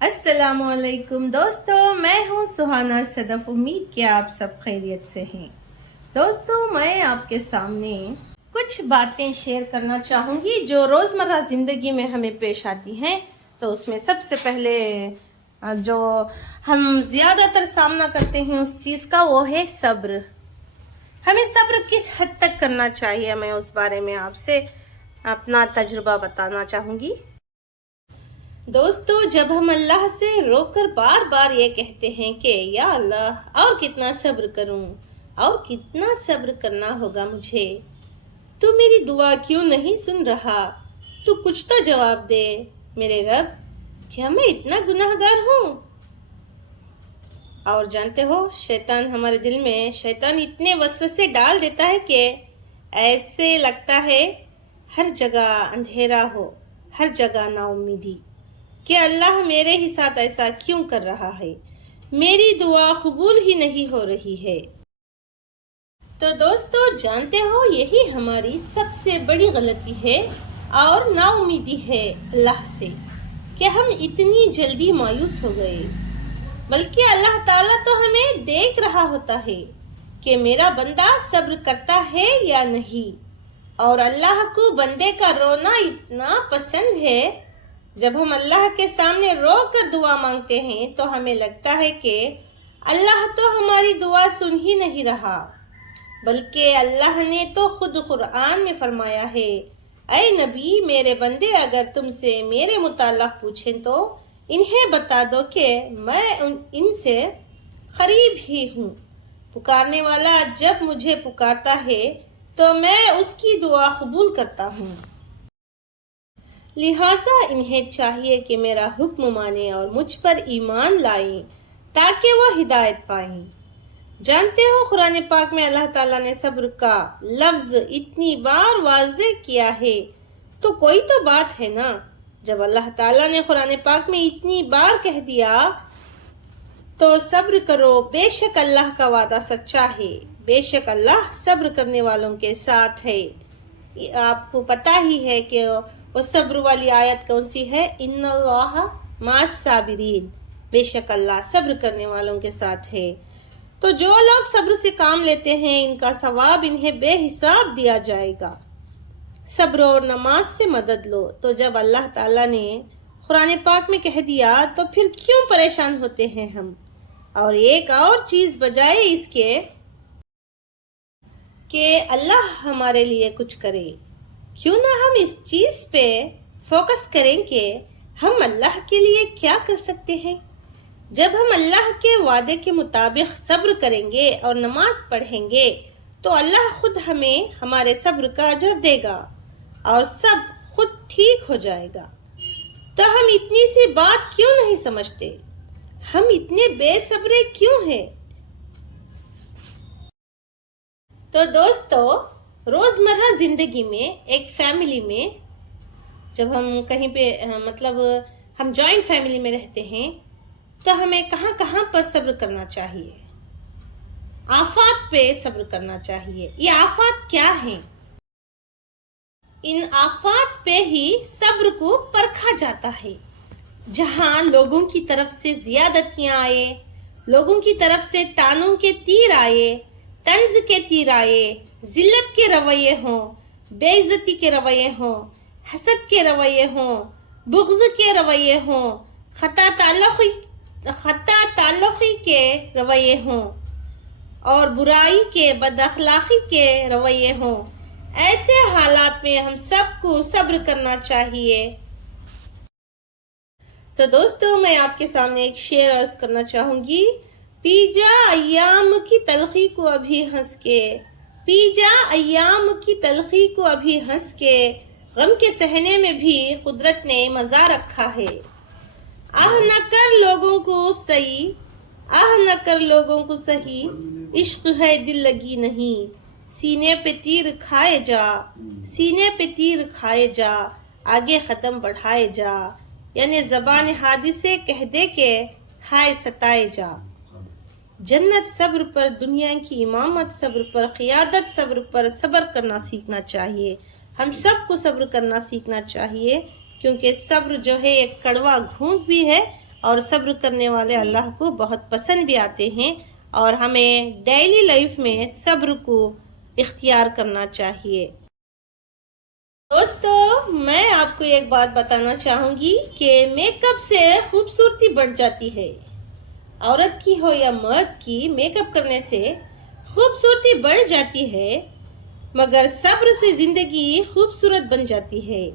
अस्सलाम वालेकुम दोस्तों, मैं हूँ सुहाना सदफ। उम्मीद कि आप सब खैरियत से हैं। दोस्तों, मैं आपके सामने कुछ बातें शेयर करना चाहूँगी जो रोज़मर्रा ज़िंदगी में हमें पेश आती हैं। तो उसमें सबसे पहले जो हम ज़्यादातर सामना करते हैं उस चीज़ का, वो है सब्र। हमें सब्र किस हद तक करना चाहिए, मैं उस बारे में आपसे अपना तजुर्बा बताना चाहूँगी। दोस्तों, जब हम अल्लाह से रोकर बार बार ये कहते हैं कि या अल्लाह, और कितना सब्र करूं, और कितना सब्र करना होगा मुझे, तू मेरी दुआ क्यों नहीं सुन रहा, तू कुछ तो जवाब दे मेरे रब, क्या मैं इतना गुनाहगार हूँ। और जानते हो, शैतान हमारे दिल में इतने वसवसे डाल देता है कि ऐसे लगता है हर जगह अंधेरा हो, हर जगह नाउम्मीदी, कि अल्लाह मेरे ही साथ ऐसा क्यों कर रहा है, मेरी दुआ कबूल ही नहीं हो रही है। तो दोस्तों, जानते हो, यही हमारी सबसे बड़ी गलती है और नाउमीदी है अल्लाह से, कि हम इतनी जल्दी मायूस हो गए। बल्कि अल्लाह ताला तो हमें देख रहा होता है कि मेरा बंदा सब्र करता है या नहीं। और अल्लाह को बंदे का रोना इतना पसंद है। जब हम अल्लाह के सामने रो कर दुआ मांगते हैं तो हमें लगता है कि अल्लाह तो हमारी दुआ सुन ही नहीं रहा, बल्कि अल्लाह ने तो खुद कुरान में फरमाया है, ऐ नबी, मेरे बंदे अगर तुमसे मेरे मुताल्लिक़ पूछें तो इन्हें बता दो कि मैं इनसे करीब ही हूँ। पुकारने वाला जब मुझे पुकारता है तो मैं उसकी दुआ कबूल करता हूँ। लिहाजा इन्हें चाहिए कि मेरा हुक्म माने और मुझ पर ईमान लाएं ताकि वो हिदायत पाएं। जानते हो, कुरान पाक में अल्लाह ताला ने सब्र का लफ्ज इतनी बार वाज़े किया है, तो कोई तो बात है ना। जब अल्लाह ताला ने कुरान पाक में इतनी बार कह दिया तो सब्र करो, बेशक अल्लाह का वादा सच्चा है, बेशक अल्लाह सब्र करने वालों के साथ है। आपको पता ही है कि वो सब्र वाली आयत कौन सी है, इन्नल्लाह मास साबिरीन, बेशक अल्लाह सब्र करने वालों के साथ है। तो जो लोग सब्र से काम लेते हैं, इनका सवाब इन्हें बेहिसाब दिया जाएगा। सब्र और नमाज से मदद लो। तो जब अल्लाह ताला ने कुरान पाक में कह दिया तो फिर क्यों परेशान होते हैं हम। और एक और चीज बजाय इसके कि अल्लाह हमारे लिए कुछ करे, क्यों ना हम इस चीज पे फोकस करें कि हम अल्लाह के लिए क्या कर सकते हैं। जब हम अल्लाह के वादे के मुताबिक सब्र करेंगे और नमाज पढ़ेंगे तो अल्लाह खुद हमें हमारे सब्र का अजर देगा और सब खुद ठीक हो जाएगा। तो हम इतनी सी बात क्यों नहीं समझते, हम इतने बेसब्रे क्यों हैं। तो दोस्तों, रोज़मर्रा ज़िंदगी में एक फैमिली में जब हम कहीं पे मतलब हम जॉइंट फैमिली में रहते हैं तो हमें कहाँ कहाँ पर सब्र करना चाहिए। आफात पे सब्र करना चाहिए। ये आफात क्या हैं? इन आफात पे ही सब्र को परखा जाता है। जहाँ लोगों की तरफ से ज़ियादतियाँ आए, लोगों की तरफ से तानों के तीर आए, तंज के तीर आए, जिल्लत के रवैये हों, बेइज्जती के रवैये हों, हसद के रवैये हों, बुग़्ज़ के रवैये हों, खता ताल्लुक़ी के रवैये हों और बुराई के, बदअखलाक़ी के रवैये हों, ऐसे हालात में हम सबको सब्र करना चाहिए। तो दोस्तों, मैं आपके सामने एक शेर अर्ज करना चाहूँगी। पी जा अय्याम की तलखी को अभी हंस के, पी जा अय्याम की तलखी को अभी हंस के, गम के सहने में भी कुदरत ने मजा रखा है। आह न कर लोगों को सही, आह न कर लोगों को सही, इश्क है दिल लगी नहीं, सीने पे तीर खाए जा, सीने पे तीर खाए जा, आगे कदम बढ़ाए जा, यानी ज़बान हादी से कह दे के हाय सताए जा। जन्नत सब्र पर, दुनिया की इमामत सब्र पर, क़ियादत सब्र पर सब्र करना सीखना चाहिए। हम सबको सब्र करना सीखना चाहिए, क्योंकि सब्र जो है एक कड़वा घूंट भी है اور صبر کرنے والے اللہ کو بہت پسند بھی آتے ہیں، اور ہمیں ڈیلی لائف میں صبر کو اختیار کرنا چاہیے۔ دوستو، میں آپ کو ایک بات بتانا چاہوں گی کہ میک اپ سے خوبصورتی بڑھ جاتی ہے۔ عورت کی ہو یا مرد کی، میک اپ کرنے سے خوبصورتی بڑھ جاتی ہے، مگر صبر سے زندگی خوبصورت بن جاتی ہے۔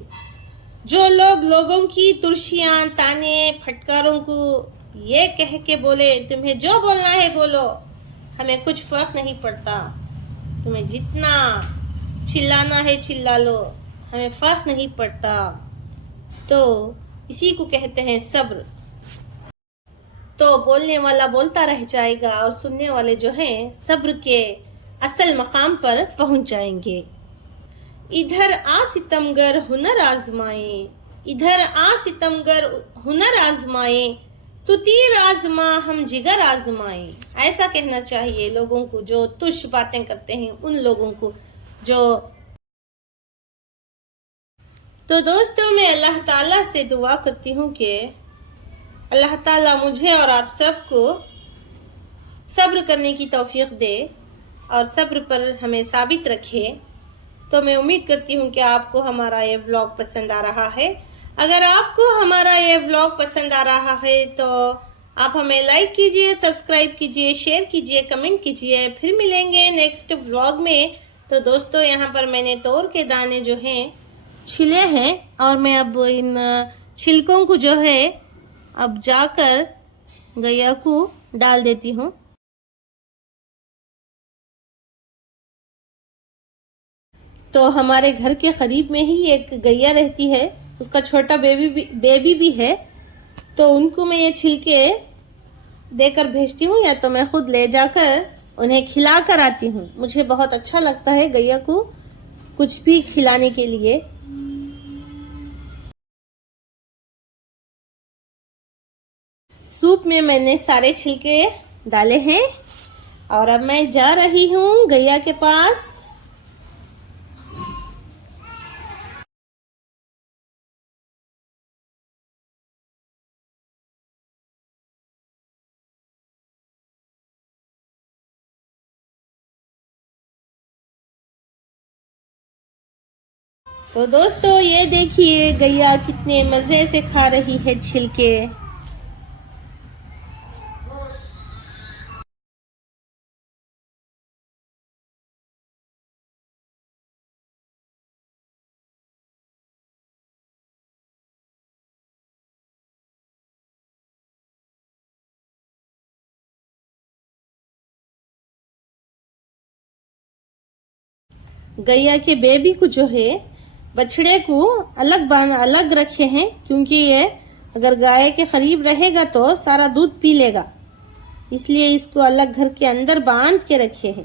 جو لوگ لوگوں کی ترشیاں، تانے، پھٹکاروں کو یہ کہہ کے بولے تمہیں جو بولنا ہے بولو، ہمیں کچھ فرق نہیں پڑتا، تمہیں جتنا چلانا ہے چلا لو، ہمیں فرق نہیں پڑتا، تو اسی کو کہتے ہیں صبر۔ تو بولنے والا بولتا رہ جائے گا اور سننے والے جو ہیں صبر کے اصل مقام پر پہنچ جائیں گے۔ ادھر آ ستمگر ہنر آزمائیں، ادھر آ ستمگر ہنر آزمائیں، تو تیر آزما ہم جگر آزمائیں۔ ایسا کہنا چاہیے لوگوں کو جو تش باتیں کرتے ہیں، ان لوگوں کو جو۔ تو دوستوں، میں اللہ تعالیٰ سے دعا کرتی ہوں کہ اللہ تعالیٰ مجھے اور آپ سب کو صبر کرنے کی توفیق دے اور صبر پر ہمیں ثابت رکھے۔ تو میں امید کرتی ہوں کہ آپ کو ہمارا یہ ولاگ پسند آ رہا ہے۔ اگر آپ کو ہمارا یہ ولاگ پسند آ رہا ہے تو آپ ہمیں لائک کیجئے، سبسکرائب کیجئے، شیئر کیجئے، کمنٹ کیجئے۔ پھر ملیں گے نیکسٹ ولاگ میں۔ تو دوستو، یہاں پر میں نے تور کے دانے جو ہیں چھلے ہیں، اور میں اب ان چھلکوں کو جو ہے اب جا کر گیا کو ڈال دیتی ہوں۔ تو ہمارے گھر کے قریب میں ہی ایک گیا رہتی ہے، اس کا چھوٹا بیبی بھی ہے، تو ان کو میں یہ چھلکے دے کر بھیجتی ہوں، یا تو میں خود لے جا کر انہیں کھلا کر آتی ہوں۔ مجھے بہت اچھا لگتا ہے گیا کو کچھ بھی کھلانے کے لیے۔ سوپ میں میں نے سارے چھلکے ڈالے ہیں، اور اب میں جا رہی ہوں گیا کے پاس۔ تو دوستو، یہ دیکھیے گیا کتنے مزے سے کھا رہی ہے چھلکے۔ گیا کے بیبی کو جو ہے، بچڑے کو الگ رکھے ہیں، کیونکہ یہ اگر گائے کے قریب رہے گا تو سارا دودھ پی لے گا، اس لیے اس کو الگ گھر کے اندر باندھ کے رکھے ہیں۔